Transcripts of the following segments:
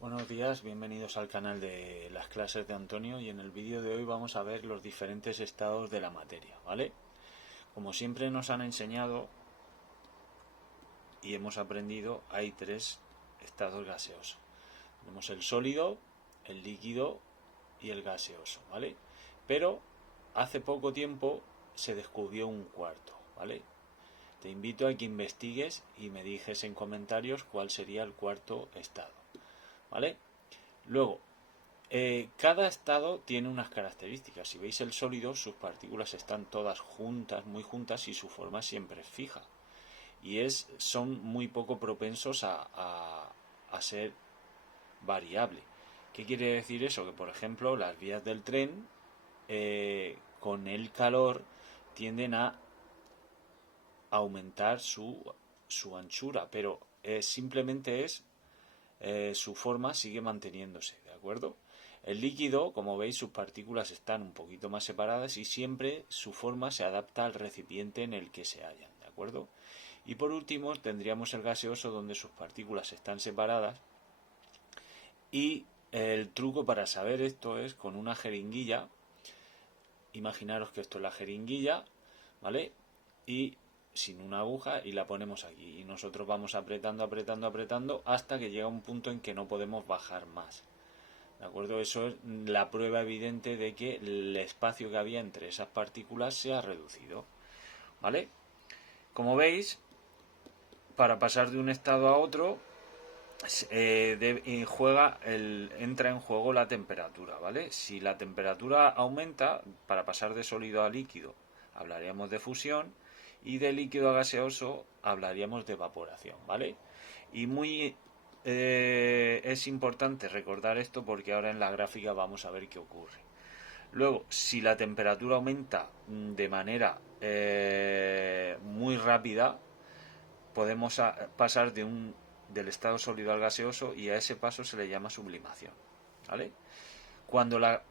Buenos días, bienvenidos al canal de las clases de Antonio y en el vídeo de hoy vamos a ver los diferentes estados de la materia, ¿vale? Como siempre nos han enseñado y hemos aprendido, hay tres estados gaseosos. Tenemos el sólido, el líquido y el gaseoso, ¿vale? Pero hace poco tiempo se descubrió un cuarto, ¿vale? Te invito a que investigues y me dijes en comentarios cuál sería el cuarto estado, ¿vale? Luego, cada estado tiene unas características. Si veis el sólido, sus partículas están todas juntas, muy juntas, y su forma siempre es fija. Son muy poco propensos a ser variable. ¿Qué quiere decir eso? Que por ejemplo las vías del tren con el calor tienden a aumentar su anchura, pero simplemente su forma sigue manteniéndose, ¿de acuerdo? El líquido, como veis, sus partículas están un poquito más separadas y siempre su forma se adapta al recipiente en el que se hallan, ¿de acuerdo? Y por último tendríamos el gaseoso, donde sus partículas están separadas y el truco para saber esto es con una jeringuilla. Imaginaros que esto es la jeringuilla, ¿vale? Y sin una aguja, y la ponemos aquí y nosotros vamos apretando, apretando, apretando hasta que llega un punto en que no podemos bajar más, ¿de acuerdo? Eso es la prueba evidente de que el espacio que había entre esas partículas se ha reducido, ¿vale? Como veis, para pasar de un estado a otro entra en juego la temperatura, ¿vale? Si la temperatura aumenta, para pasar de sólido a líquido hablaríamos de fusión, y de líquido a gaseoso hablaríamos de evaporación, ¿vale? Y es importante recordar esto porque ahora en la gráfica vamos a ver qué ocurre. Luego, si la temperatura aumenta de manera muy rápida, podemos pasar del estado sólido al gaseoso, y a ese paso se le llama sublimación, ¿vale? Cuando la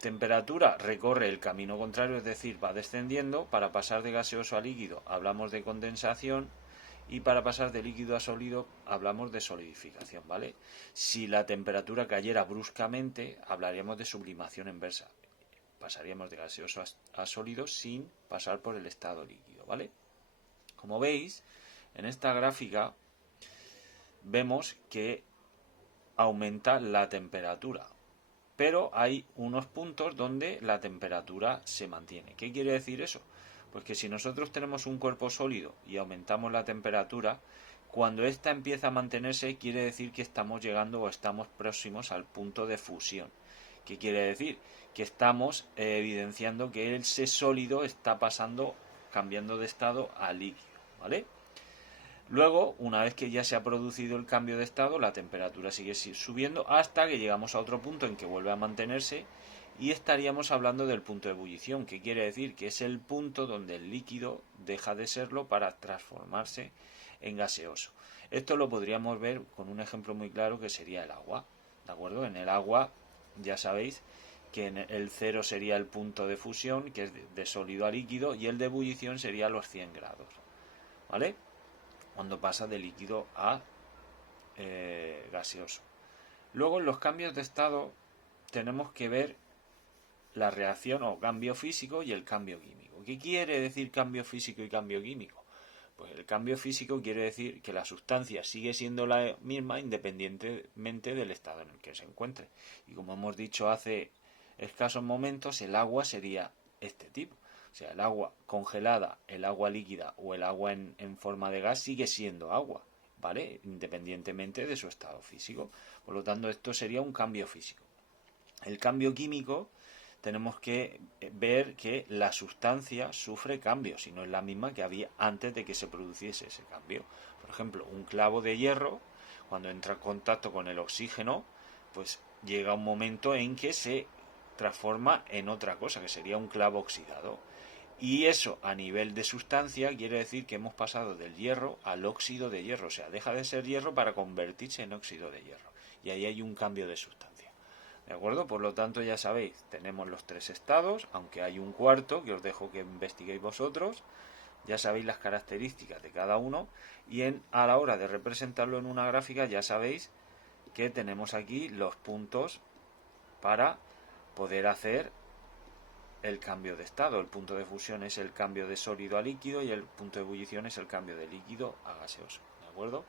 temperatura recorre el camino contrario, es decir, va descendiendo, para pasar de gaseoso a líquido hablamos de condensación, y para pasar de líquido a sólido hablamos de solidificación, ¿vale? Si la temperatura cayera bruscamente, hablaríamos de sublimación inversa. Pasaríamos de gaseoso a sólido sin pasar por el estado líquido, ¿vale? Como veis, en esta gráfica vemos que aumenta la temperatura, pero hay unos puntos donde la temperatura se mantiene. ¿Qué quiere decir eso? Pues que si nosotros tenemos un cuerpo sólido y aumentamos la temperatura, cuando ésta empieza a mantenerse, quiere decir que estamos llegando o estamos próximos al punto de fusión. ¿Qué quiere decir? Que estamos evidenciando que ese sólido está pasando, cambiando de estado a líquido, ¿vale? Luego, una vez que ya se ha producido el cambio de estado, la temperatura sigue subiendo hasta que llegamos a otro punto en que vuelve a mantenerse, y estaríamos hablando del punto de ebullición, que quiere decir que es el punto donde el líquido deja de serlo para transformarse en gaseoso. Esto lo podríamos ver con un ejemplo muy claro, que sería el agua, ¿de acuerdo? En el agua ya sabéis que el cero sería el punto de fusión, que es de sólido a líquido, y el de ebullición sería los 100 grados, ¿vale? Cuando pasa de líquido a gaseoso. Luego, en los cambios de estado tenemos que ver la reacción o cambio físico y el cambio químico. ¿Qué quiere decir cambio físico y cambio químico? Pues el cambio físico quiere decir que la sustancia sigue siendo la misma independientemente del estado en el que se encuentre. Y como hemos dicho hace escasos momentos, el agua sería este tipo. O sea, el agua congelada, el agua líquida o el agua en forma de gas sigue siendo agua, ¿vale? Independientemente de su estado físico. Por lo tanto, esto sería un cambio físico. El cambio químico, tenemos que ver que la sustancia sufre cambios y no es la misma que había antes de que se produciese ese cambio. Por ejemplo, un clavo de hierro, cuando entra en contacto con el oxígeno, pues llega un momento en que se transforma en otra cosa, que sería un clavo oxidado. Y eso, a nivel de sustancia, quiere decir que hemos pasado del hierro al óxido de hierro. O sea, deja de ser hierro para convertirse en óxido de hierro. Y ahí hay un cambio de sustancia. ¿De acuerdo? Por lo tanto, ya sabéis, tenemos los tres estados, aunque hay un cuarto que os dejo que investiguéis vosotros. Ya sabéis las características de cada uno, y a la hora de representarlo en una gráfica ya sabéis que tenemos aquí los puntos para poder hacer el cambio de estado. El punto de fusión es el cambio de sólido a líquido y el punto de ebullición es el cambio de líquido a gaseoso, ¿de acuerdo?